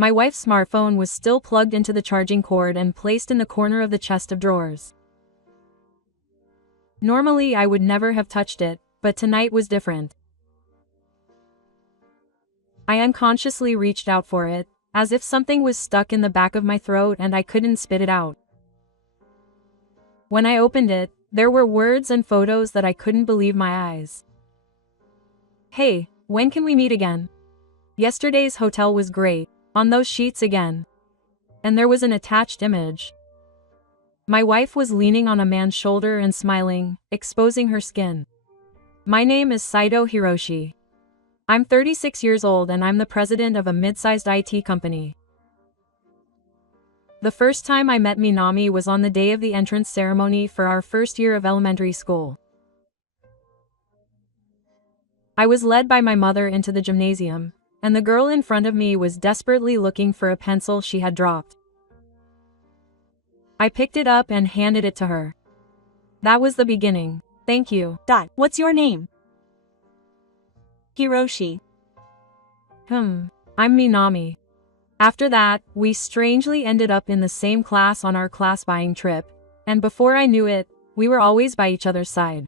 My wife's smartphone was still plugged into the charging cord and placed in the corner of the chest of drawers. Normally I would never have touched it, but tonight was different. I unconsciously reached out for it, as if something was stuck in the back of my throat and I couldn't spit it out. When I opened it, there were words and photos that I couldn't believe my eyes. "Hey, when can we meet again? Yesterday's hotel was great, on those sheets again." And there was an attached image. My wife was leaning on a man's shoulder and smiling, exposing her skin. "My name is Saito Hiroshi. I'm 36 years old and I'm the president of a mid-sized IT company. The first time I met Minami was on the day of the entrance ceremony for our first year of elementary school. I was led by my mother into the gymnasium, and the girl in front of me was desperately looking for a pencil she had dropped. I picked it up and handed it to her. That was the beginning. "Thank you." What's your name? Hiroshi. I'm Minami. After that, we strangely ended up in the same class on our class buying trip, and before I knew it, we were always by each other's side.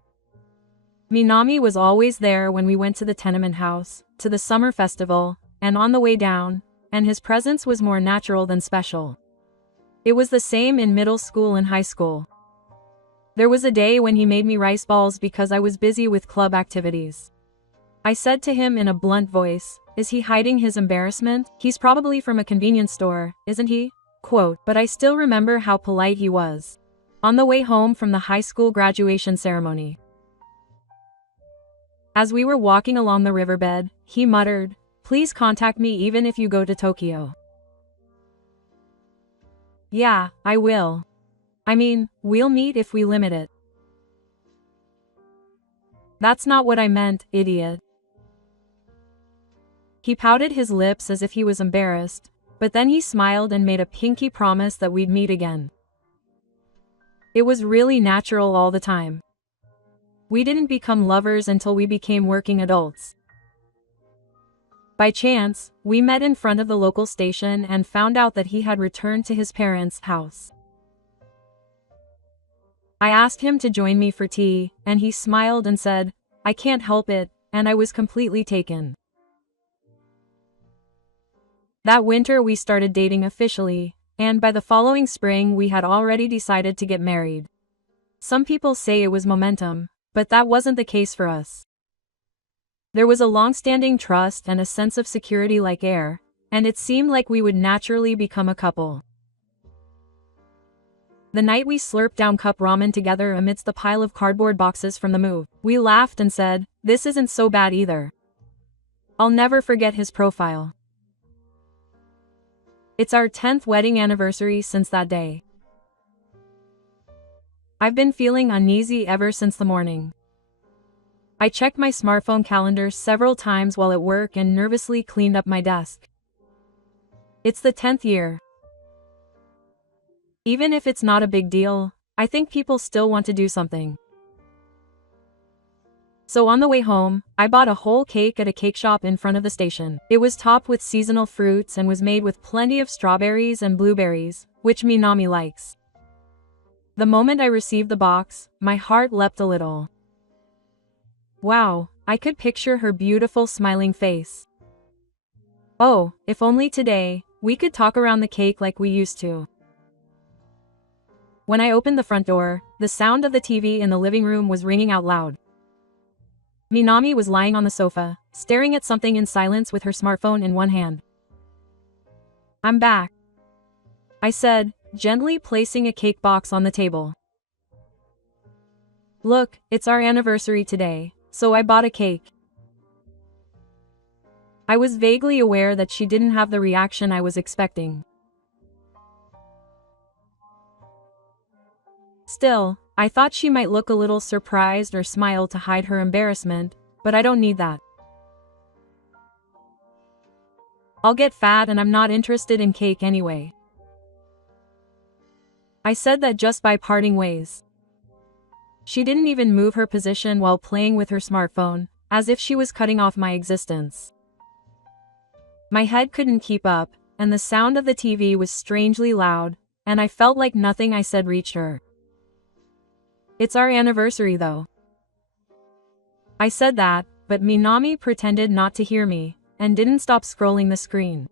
Minami was always there when we went to the tenement house, to the summer festival, and on the way down, and his presence was more natural than special. It was the same in middle school and high school. There was a day when he made me rice balls because I was busy with club activities. I said to him in a blunt voice, "Is he hiding his embarrassment? He's probably from a convenience store, isn't he?" But I still remember how polite he was. On the way home from the high school graduation ceremony. As we were walking along the riverbed, he muttered, "Please contact me even if you go to Tokyo." "Yeah, I will. I mean, we'll meet if we limit it." "That's not what I meant, idiot." He pouted his lips as if he was embarrassed, but then he smiled and made a pinky promise that we'd meet again. It was really natural all the time. We didn't become lovers until we became working adults. By chance, we met in front of the local station and found out that he had returned to his parents' house. I asked him to join me for tea, and he smiled and said, "I can't help it," and I was completely taken. That winter we started dating officially, and by the following spring we had already decided to get married. Some people say it was momentum, but that wasn't the case for us. There was a long-standing trust and a sense of security like air, and it seemed like we would naturally become a couple. The night we slurped down cup ramen together amidst the pile of cardboard boxes from the move, we laughed and said, "This isn't so bad either." I'll never forget his profile. It's our 10th wedding anniversary since that day. I've been feeling uneasy ever since the morning. I checked my smartphone calendar several times while at work and nervously cleaned up my desk. It's the 10th year. Even if it's not a big deal, I think people still want to do something. So on the way home, I bought a whole cake at a cake shop in front of the station. It was topped with seasonal fruits and was made with plenty of strawberries and blueberries, which Minami likes. The moment I received the box, my heart leapt a little. Wow, I could picture her beautiful smiling face. Oh, if only today, we could talk around the cake like we used to. When I opened the front door, the sound of the TV in the living room was ringing out loud. Minami was lying on the sofa, staring at something in silence with her smartphone in one hand. "I'm back," I said, gently placing a cake box on the table. "Look, it's our anniversary today, so I bought a cake." I was vaguely aware that she didn't have the reaction I was expecting. Still, I thought she might look a little surprised or smile to hide her embarrassment, but I don't need that. I'll get fat and I'm not interested in cake anyway. I said that just by parting ways. She didn't even move her position while playing with her smartphone, as if she was cutting off my existence. My head couldn't keep up, and the sound of the TV was strangely loud, and I felt like nothing I said reached her. "It's our anniversary though." I said that, but Minami pretended not to hear me, and didn't stop scrolling the screen.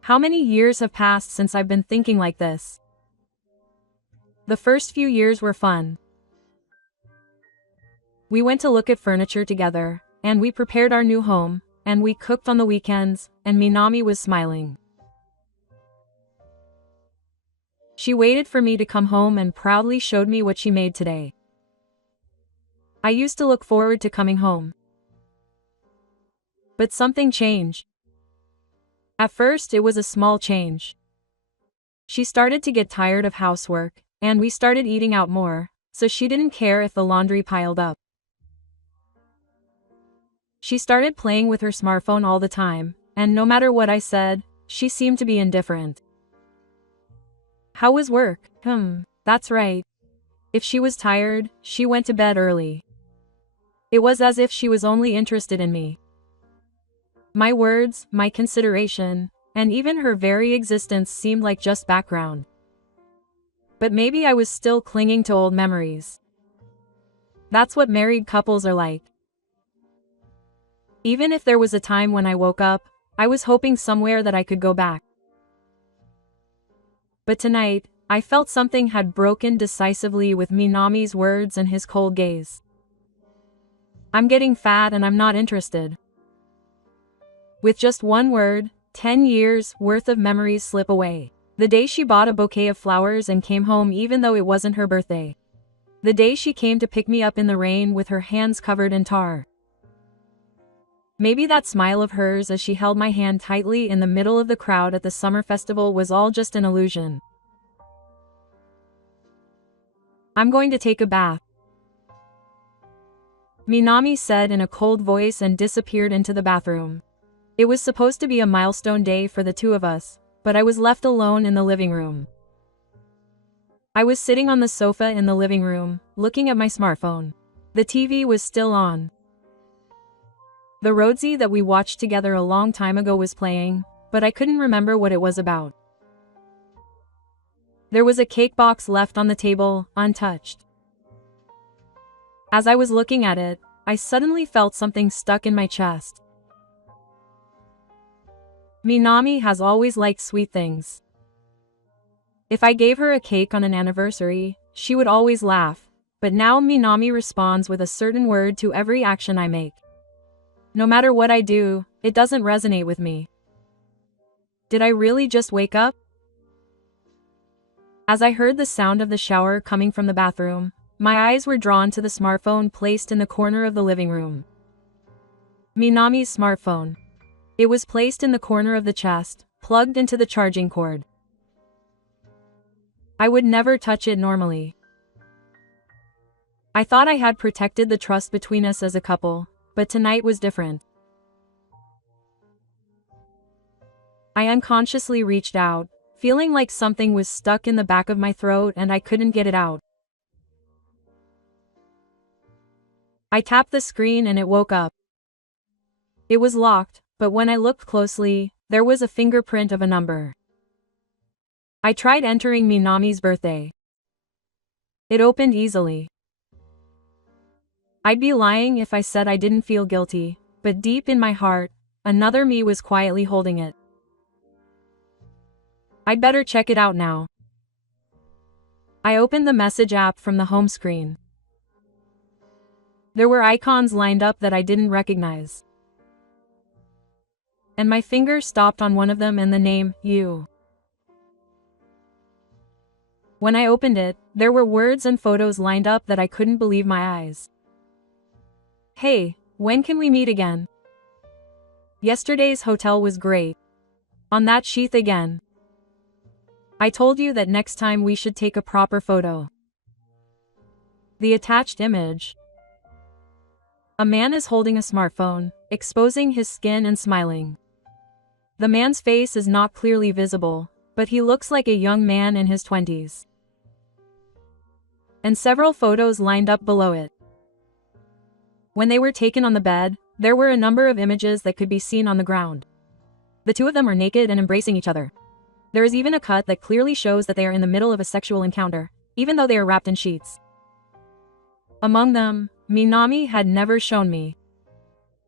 How many years have passed since I've been thinking like this? The first few years were fun. We went to look at furniture together, and we prepared our new home, and we cooked on the weekends, and Minami was smiling. She waited for me to come home and proudly showed me what she made today. I used to look forward to coming home. But something changed. At first it was a small change. She started to get tired of housework, and we started eating out more, so she didn't care if the laundry piled up. She started playing with her smartphone all the time, and no matter what I said, she seemed to be indifferent. How was work? That's right. If she was tired, she went to bed early. It was as if she was only interested in me. My words, my consideration, and even her very existence seemed like just background. But maybe I was still clinging to old memories. That's what married couples are like. Even if there was a time when I woke up, I was hoping somewhere that I could go back. But tonight, I felt something had broken decisively with Minami's words and his cold gaze. I'm getting fat and I'm not interested. With just one word, 10 years worth of memories slip away. The day she bought a bouquet of flowers and came home even though it wasn't her birthday. The day she came to pick me up in the rain with her hands covered in tar. Maybe that smile of hers as she held my hand tightly in the middle of the crowd at the summer festival was all just an illusion. I'm going to take a bath, Minami said in a cold voice and disappeared into the bathroom. It was supposed to be a milestone day for the two of us, but I was left alone in the living room. I was sitting on the sofa in the living room, looking at my smartphone. The TV was still on. The roadie that we watched together a long time ago was playing, but I couldn't remember what it was about. There was a cake box left on the table, untouched. As I was looking at it, I suddenly felt something stuck in my chest. Minami has always liked sweet things. If I gave her a cake on an anniversary, she would always laugh, but now Minami responds with a certain word to every action I make. No matter what I do, it doesn't resonate with me. Did I really just wake up? As I heard the sound of the shower coming from the bathroom, my eyes were drawn to the smartphone placed in the corner of the living room. Minami's smartphone. It was placed in the corner of the chest, plugged into the charging cord. I would never touch it normally. I thought I had protected the trust between us as a couple, but tonight was different. I unconsciously reached out, feeling like something was stuck in the back of my throat and I couldn't get it out. I tapped the screen and it woke up. It was locked, but when I looked closely, there was a fingerprint of a number. I tried entering Minami's birthday. It opened easily. I'd be lying if I said I didn't feel guilty, but deep in my heart, another me was quietly holding it. I'd better check it out now. I opened the message app from the home screen. There were icons lined up that I didn't recognize. And my finger stopped on one of them and the name, you. When I opened it, there were words and photos lined up that I couldn't believe my eyes. Hey, when can we meet again? Yesterday's hotel was great. On that sheath again. I told you that next time we should take a proper photo. The attached image. A man is holding a smartphone, exposing his skin and smiling. The man's face is not clearly visible, but he looks like a young man in his 20s. And several photos lined up below it. When they were taken on the bed, there were a number of images that could be seen on the ground. The two of them are naked and embracing each other. There is even a cut that clearly shows that they are in the middle of a sexual encounter, even though they are wrapped in sheets. Among them, Minami had never shown me.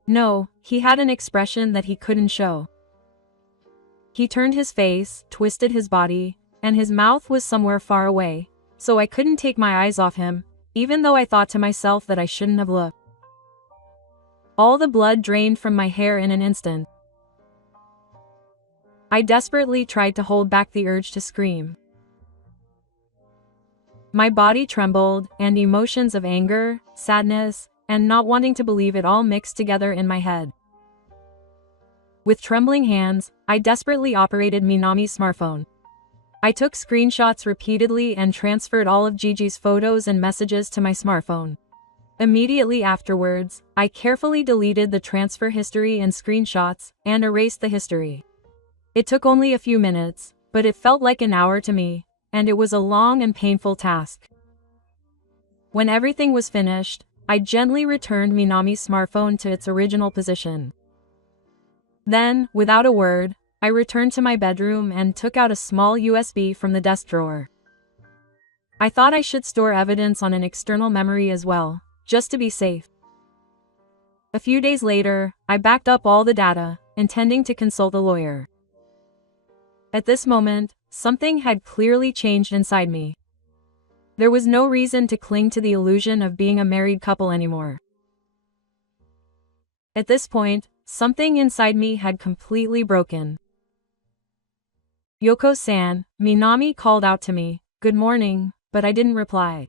No, he had an expression that he couldn't show. He turned his face, twisted his body, and his mouth was somewhere far away, so I couldn't take my eyes off him, even though I thought to myself that I shouldn't have looked. All the blood drained from my hair in an instant. I desperately tried to hold back the urge to scream. My body trembled, and emotions of anger, sadness, and not wanting to believe it all mixed together in my head. With trembling hands, I desperately operated Minami's smartphone. I took screenshots repeatedly and transferred all of Gigi's photos and messages to my smartphone. Immediately afterwards, I carefully deleted the transfer history and screenshots, and erased the history. It took only a few minutes, but it felt like an hour to me, and it was a long and painful task. When everything was finished, I gently returned Minami's smartphone to its original position. Then, without a word, I returned to my bedroom and took out a small USB from the desk drawer. I thought I should store evidence on an external memory as well, just to be safe. A few days later, I backed up all the data, intending to consult a lawyer. At this moment, something had clearly changed inside me. There was no reason to cling to the illusion of being a married couple anymore. At this point, something inside me had completely broken. "Yoko-san," Minami called out to me, "Good morning," but I didn't reply.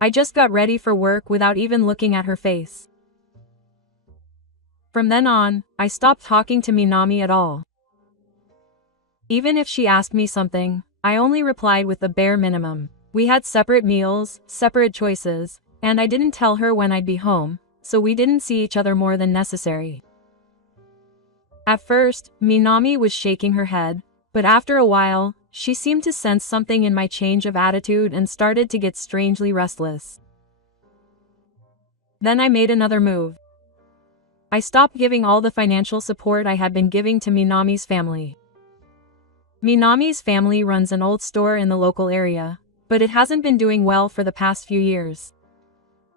I just got ready for work without even looking at her face. From then on, I stopped talking to Minami at all. Even if she asked me something, I only replied with the bare minimum. We had separate meals, separate choices, and I didn't tell her when I'd be home, so we didn't see each other more than necessary. At first, Minami was shaking her head, but after a while, she seemed to sense something in my change of attitude and started to get strangely restless. Then I made another move. I stopped giving all the financial support I had been giving to Minami's family. Minami's family runs an old store in the local area, but it hasn't been doing well for the past few years.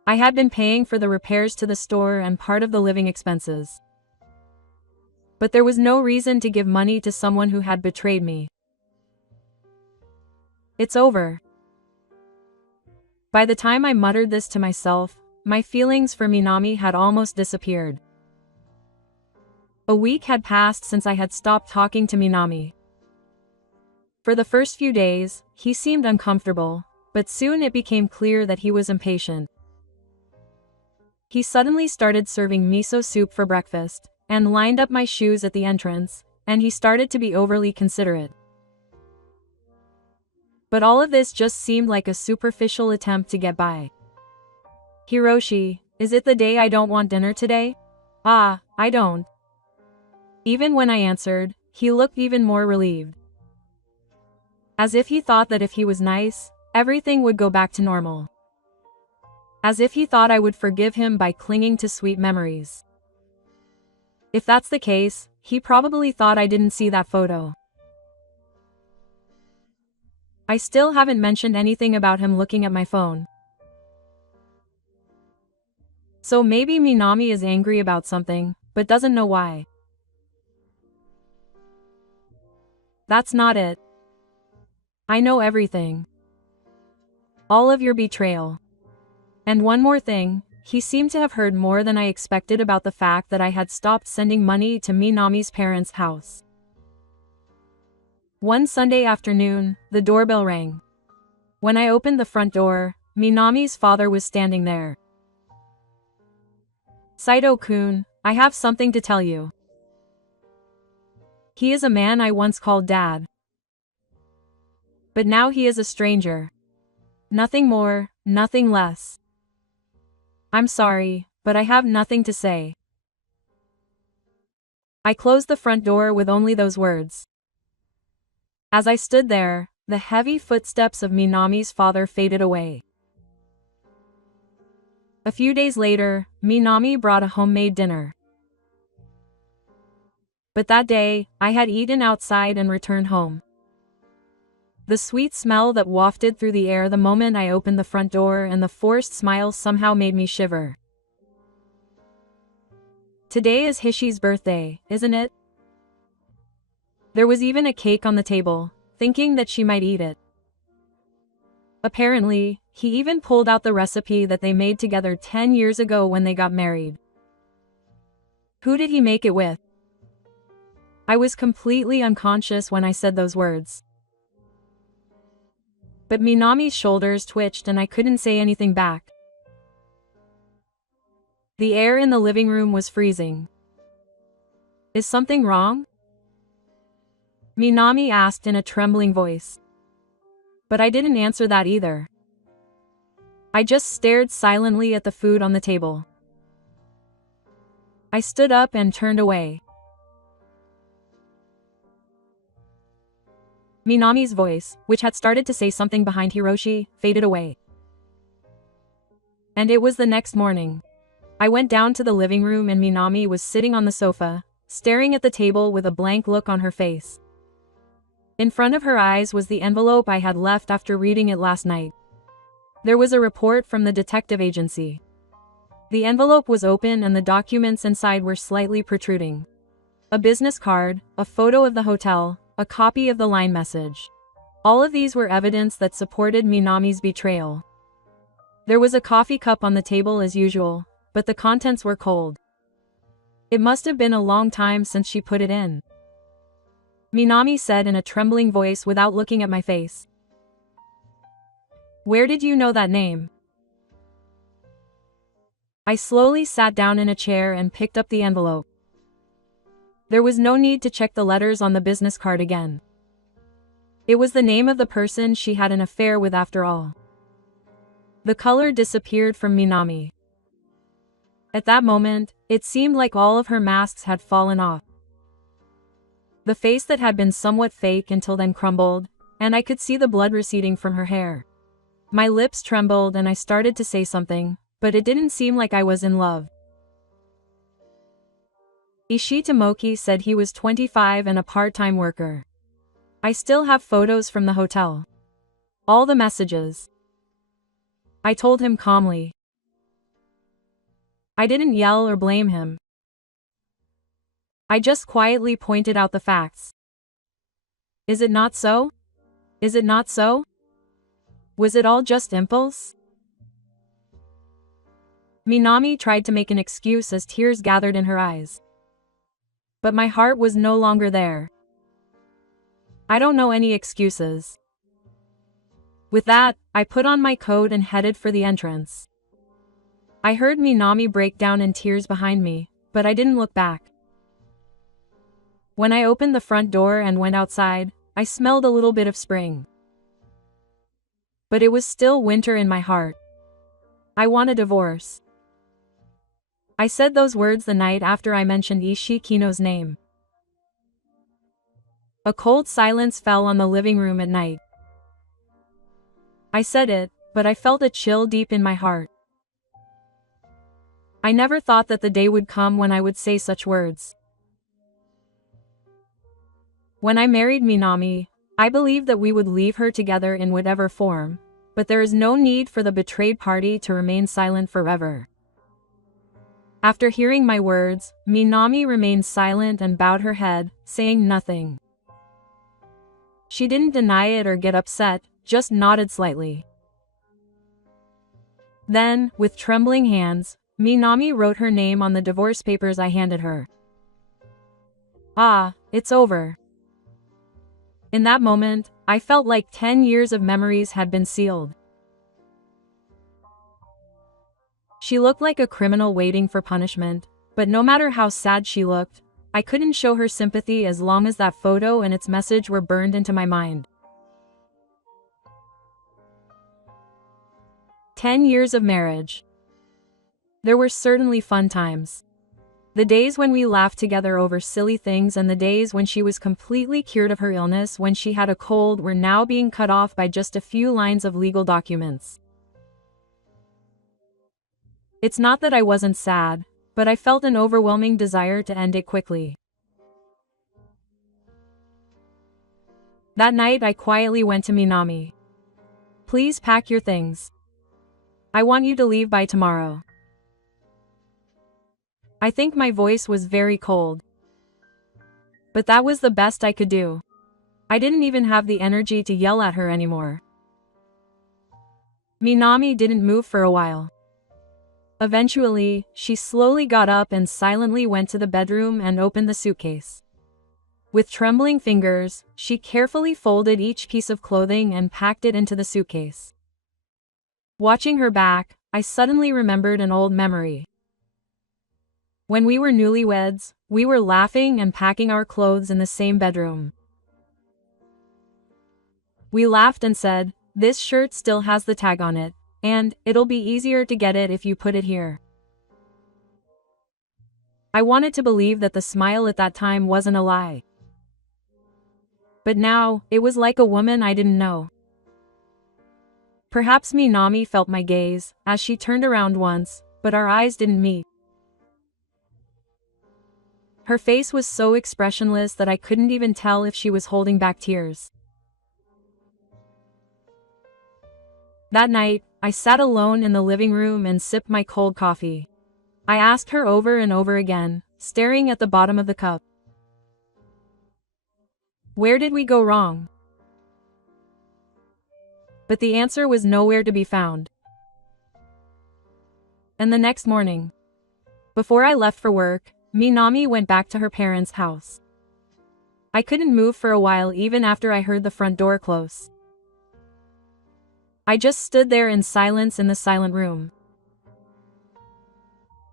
I had been paying for the repairs to the store and part of the living expenses. But there was no reason to give money to someone who had betrayed me. It's over. By the time I muttered this to myself, my feelings for Minami had almost disappeared. A week had passed since I had stopped talking to Minami. For the first few days, he seemed uncomfortable, but soon it became clear that he was impatient. He suddenly started serving miso soup for breakfast, and lined up my shoes at the entrance, and he started to be overly considerate. But all of this just seemed like a superficial attempt to get by. "Hiroshi, is it the day I don't want dinner today?" "Ah, I don't." Even when I answered, he looked even more relieved. As if he thought that if he was nice, everything would go back to normal. As if he thought I would forgive him by clinging to sweet memories. If that's the case, he probably thought I didn't see that photo. I still haven't mentioned anything about him looking at my phone. So maybe Minami is angry about something, but doesn't know why. That's not it. I know everything. All of your betrayal. And one more thing, he seemed to have heard more than I expected about the fact that I had stopped sending money to Minami's parents' house. One Sunday afternoon, the doorbell rang. When I opened the front door, Minami's father was standing there. "Saito-kun, I have something to tell you." He is a man I once called Dad. But now he is a stranger. Nothing more, nothing less. I'm sorry, but I have nothing to say. I closed the front door with only those words. As I stood there, the heavy footsteps of Minami's father faded away. A few days later, Minami brought a homemade dinner. But that day, I had eaten outside and returned home. The sweet smell that wafted through the air the moment I opened the front door and the forced smile somehow made me shiver. Today is Hishi's birthday, isn't it? There was even a cake on the table, thinking that she might eat it. Apparently, he even pulled out the recipe that they made together 10 years ago when they got married. Who did he make it with? I was completely unconscious when I said those words. But Minami's shoulders twitched and I couldn't say anything back. The air in the living room was freezing. Is something wrong? Minami asked in a trembling voice. But I didn't answer that either. I just stared silently at the food on the table. I stood up and turned away. Minami's voice, which had started to say something behind Hiroshi, faded away. And it was the next morning. I went down to the living room and Minami was sitting on the sofa, staring at the table with a blank look on her face. In front of her eyes was the envelope I had left after reading it last night. There was a report from the detective agency. The envelope was open and the documents inside were slightly protruding. A business card, a photo of the hotel, a copy of the line message. All of these were evidence that supported Minami's betrayal. There was a coffee cup on the table as usual, but the contents were cold. It must have been a long time since she put it in. Minami said in a trembling voice without looking at my face. Where did you know that name? I slowly sat down in a chair and picked up the envelope. There was no need to check the letters on the business card again. It was the name of the person she had an affair with after all. The color disappeared from Minami. At that moment, it seemed like all of her masks had fallen off. The face that had been somewhat fake until then crumbled, and I could see the blood receding from her hair. My lips trembled and I started to say something, but it didn't seem like I was in love. Ishii Tomoki said he was 25 and a part-time worker. I still have photos from the hotel. All the messages. I told him calmly. I didn't yell or blame him. I just quietly pointed out the facts. Is it not so? Is it not so? Was it all just impulse? Minami tried to make an excuse as tears gathered in her eyes. But my heart was no longer there. I don't know any excuses. With that, I put on my coat and headed for the entrance. I heard Minami break down in tears behind me, but I didn't look back. When I opened the front door and went outside, I smelled a little bit of spring. But it was still winter in my heart. I want a divorce. I said those words the night after I mentioned Ishii Kino's name. A cold silence fell on the living room at night. I said it, but I felt a chill deep in my heart. I never thought that the day would come when I would say such words. When I married Minami, I believed that we would leave her together in whatever form, but there is no need for the betrayed party to remain silent forever. After hearing my words, Minami remained silent and bowed her head, saying nothing. She didn't deny it or get upset, just nodded slightly. Then, with trembling hands, Minami wrote her name on the divorce papers I handed her. Ah, it's over. In that moment, I felt like 10 years of memories had been sealed. She looked like a criminal waiting for punishment, but no matter how sad she looked, I couldn't show her sympathy as long as that photo and its message were burned into my mind. 10 years of marriage. There were certainly fun times. The days when we laughed together over silly things and the days when she was completely cured of her illness when she had a cold were now being cut off by just a few lines of legal documents. It's not that I wasn't sad, but I felt an overwhelming desire to end it quickly. That night I quietly went to Minami. Please pack your things. I want you to leave by tomorrow. I think my voice was very cold. But that was the best I could do. I didn't even have the energy to yell at her anymore. Minami didn't move for a while. Eventually, she slowly got up and silently went to the bedroom and opened the suitcase. With trembling fingers, she carefully folded each piece of clothing and packed it into the suitcase. Watching her back, I suddenly remembered an old memory. When we were newlyweds, we were laughing and packing our clothes in the same bedroom. We laughed and said, "This shirt still has the tag on it, and it'll be easier to get it if you put it here." I wanted to believe that the smile at that time wasn't a lie. But now, it was like a woman I didn't know. Perhaps Minami felt my gaze, as she turned around once, but our eyes didn't meet. Her face was so expressionless that I couldn't even tell if she was holding back tears. That night, I sat alone in the living room and sipped my cold coffee. I asked her over and over again, staring at the bottom of the cup. Where did we go wrong? But the answer was nowhere to be found. And the next morning, before I left for work, Minami went back to her parents' house. I couldn't move for a while even after I heard the front door close. I just stood there in silence in the silent room.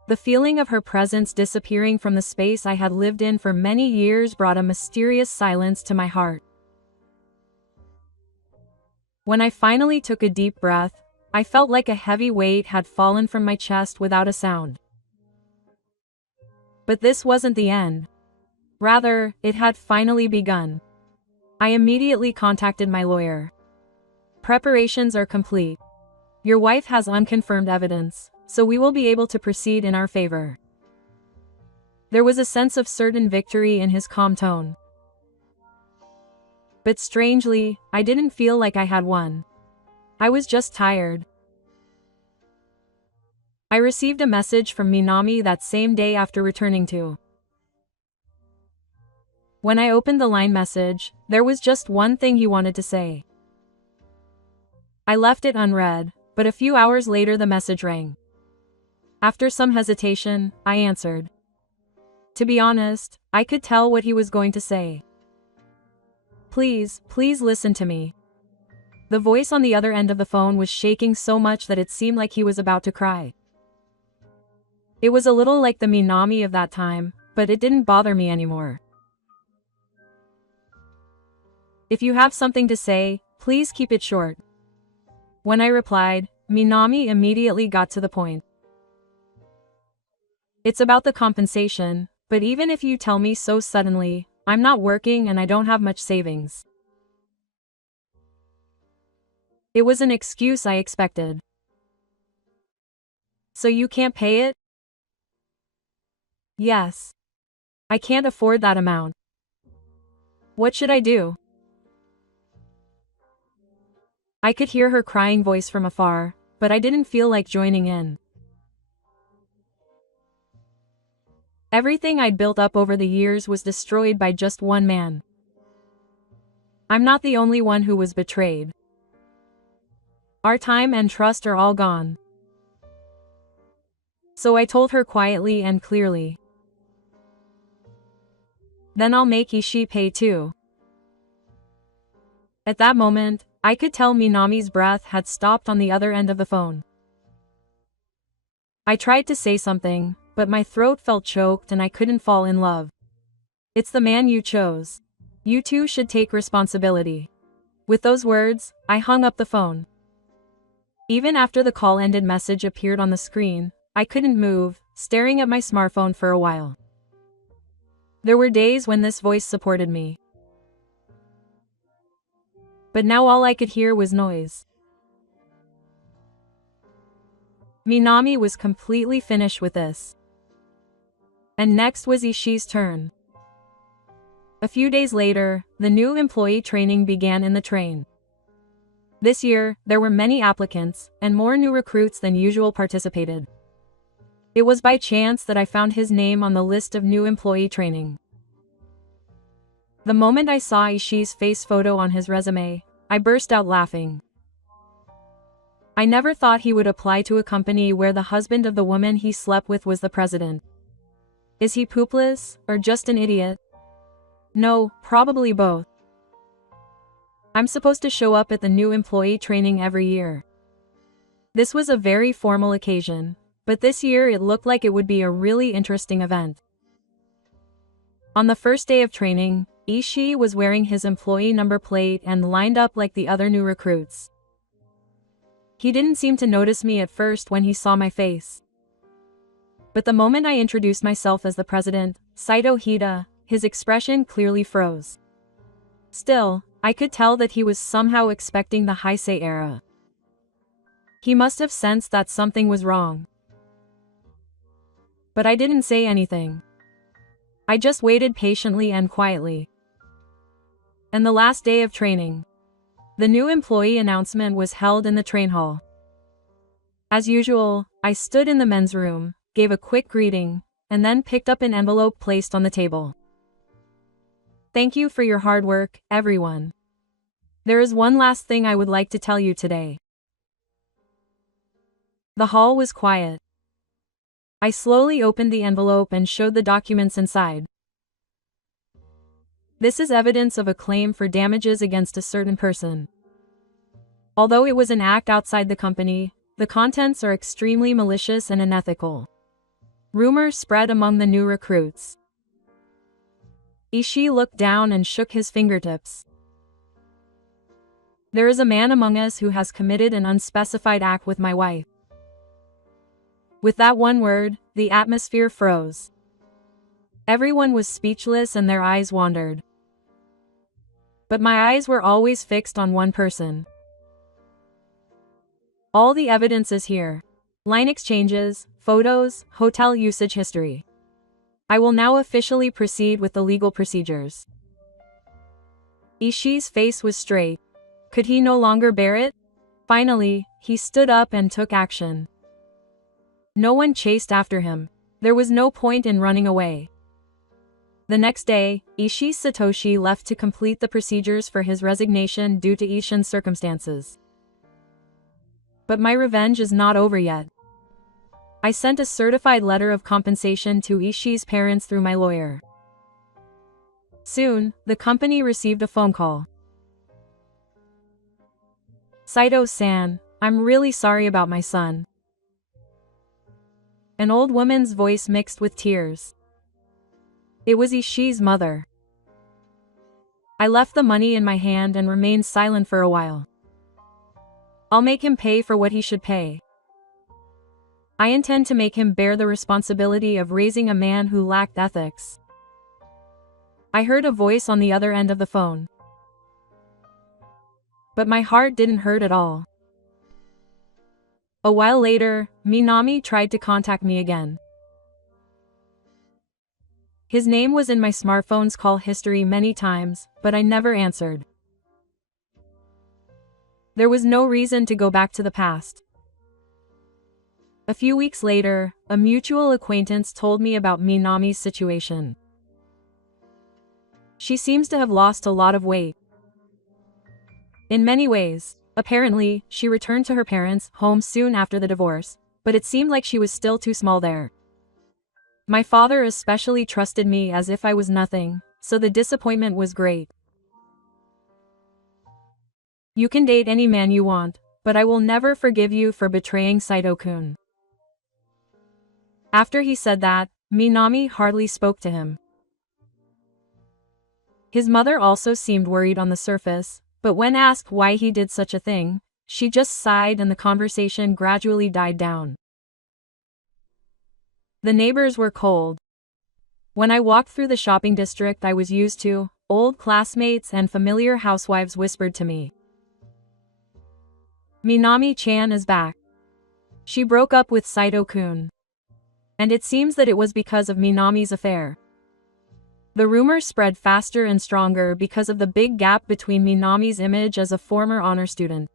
The feeling of her presence disappearing from the space I had lived in for many years brought a mysterious silence to my heart. When I finally took a deep breath, I felt like a heavy weight had fallen from my chest without a sound. But this wasn't the end. Rather, it had finally begun. I immediately contacted my lawyer. Preparations are complete. Your wife has unconfirmed evidence, so we will be able to proceed in our favor. There was a sense of certain victory in his calm tone. But strangely, I didn't feel like I had won. I was just tired. I received a message from Minami that same day after returning to. When I opened the line message, there was just one thing he wanted to say. I left it unread, but a few hours later the message rang. After some hesitation, I answered. To be honest, I could tell what he was going to say. Please listen to me. The voice on the other end of the phone was shaking so much that it seemed like he was about to cry. It was a little like the Minami of that time, but it didn't bother me anymore. If you have something to say, please keep it short. When I replied, Minami immediately got to the point. It's about the compensation, but even if you tell me so suddenly, I'm not working and I don't have much savings. It was an excuse I expected. So you can't pay it? Yes. I can't afford that amount. What should I do? I could hear her crying voice from afar, but I didn't feel like joining in. Everything I'd built up over the years was destroyed by just one man. I'm not the only one who was betrayed. Our time and trust are all gone. So I told her quietly and clearly. Then I'll make Ishii pay too. At that moment, I could tell Minami's breath had stopped on the other end of the phone. I tried to say something, but my throat felt choked and I couldn't fall in love. It's the man you chose. You two should take responsibility. With those words, I hung up the phone. Even after the call ended, message appeared on the screen, I couldn't move, staring at my smartphone for a while. There were days when this voice supported me. But now all I could hear was noise. Minami was completely finished with this. And next was Ishii's turn. A few days later, the new employee training began in the train. This year, there were many applicants, and more new recruits than usual participated. It was by chance that I found his name on the list of new employee training. The moment I saw Ishii's face photo on his resume, I burst out laughing. I never thought he would apply to a company where the husband of the woman he slept with was the president. Is he poopless, or just an idiot? No, probably both. I'm supposed to show up at the new employee training every year. This was a very formal occasion, but this year it looked like it would be a really interesting event. On the first day of training, Ishii was wearing his employee number plate and lined up like the other new recruits. He didn't seem to notice me at first when he saw my face. But the moment I introduced myself as the president, Saito Hida, his expression clearly froze. Still, I could tell that he was somehow expecting the Heisei era. He must have sensed that something was wrong. But I didn't say anything. I just waited patiently and quietly. And the last day of training, the new employee announcement was held in the train hall. As usual, I stood in the men's room, gave a quick greeting, and then picked up an envelope placed on the table. Thank you for your hard work, everyone. There is one last thing I would like to tell you today. The hall was quiet. I slowly opened the envelope and showed the documents inside. This is evidence of a claim for damages against a certain person. Although it was an act outside the company, the contents are extremely malicious and unethical. Rumors spread among the new recruits. Ishii looked down and shook his fingertips. There is a man among us who has committed an unspecified act with my wife. With that one word, the atmosphere froze. Everyone was speechless and their eyes wandered. But my eyes were always fixed on one person. All the evidence is here. Line exchanges, photos, hotel usage history. I will now officially proceed with the legal procedures. Ishii's face was straight. Could he no longer bear it? Finally, he stood up and took action. No one chased after him. There was no point in running away. The next day, Ishii Satoshi left to complete the procedures for his resignation due to Ishin's circumstances. But my revenge is not over yet. I sent a certified letter of compensation to Ishii's parents through my lawyer. Soon, the company received a phone call. Saito-san, I'm really sorry about my son. An old woman's voice mixed with tears. It was Ishii's mother. I left the money in my hand and remained silent for a while. I'll make him pay for what he should pay. I intend to make him bear the responsibility of raising a man who lacked ethics. I heard a voice on the other end of the phone. But my heart didn't hurt at all. A while later, Minami tried to contact me again. His name was in my smartphone's call history many times, but I never answered. There was no reason to go back to the past. A few weeks later, a mutual acquaintance told me about Minami's situation. She seems to have lost a lot of weight. In many ways, apparently, she returned to her parents' home soon after the divorce, but it seemed like she was still too small there. My father especially trusted me as if I was nothing, so the disappointment was great. You can date any man you want, but I will never forgive you for betraying Saito-kun. After he said that, Minami hardly spoke to him. His mother also seemed worried on the surface, but when asked why he did such a thing, she just sighed and the conversation gradually died down. The neighbors were cold. When I walked through the shopping district I was used to, old classmates and familiar housewives whispered to me. Minami-chan is back. She broke up with Saito-kun. And it seems that it was because of Minami's affair. The rumor spread faster and stronger because of the big gap between Minami's image as a former honor student.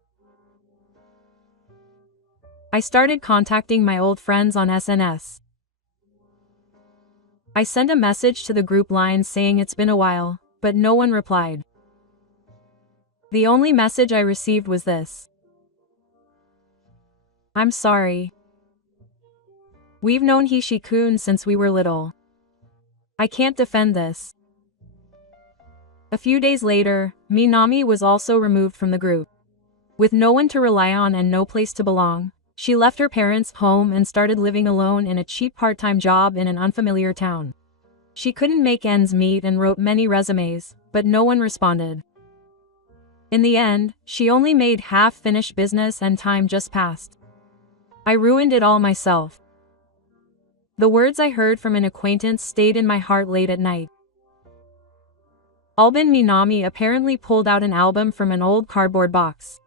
I started contacting my old friends on SNS. I sent a message to the group line saying it's been a while, but no one replied. The only message I received was this: "I'm sorry. We've known Hishi-kun since we were little. I can't defend this." A few days later, Minami was also removed from the group. With no one to rely on and no place to belong, she left her parents' home and started living alone in a cheap part-time job in an unfamiliar town. She couldn't make ends meet and wrote many resumes, but no one responded. In the end, she only made half-finished business and time just passed. I ruined it all myself. The words I heard from an acquaintance stayed in my heart late at night. Albin Minami apparently pulled out an album from an old cardboard box.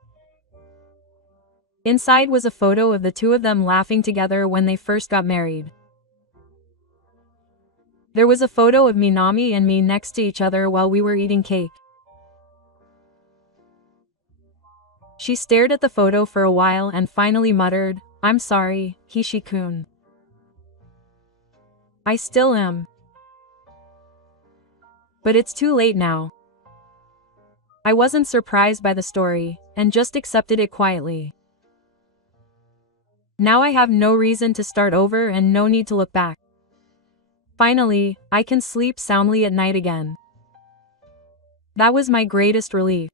Inside was a photo of the two of them laughing together when they first got married. There was a photo of Minami and me next to each other while we were eating cake. She stared at the photo for a while and finally muttered, "I'm sorry, Hishi-kun. I still am. But it's too late now." I wasn't surprised by the story, and just accepted it quietly. Now I have no reason to start over and no need to look back. Finally, I can sleep soundly at night again. That was my greatest relief.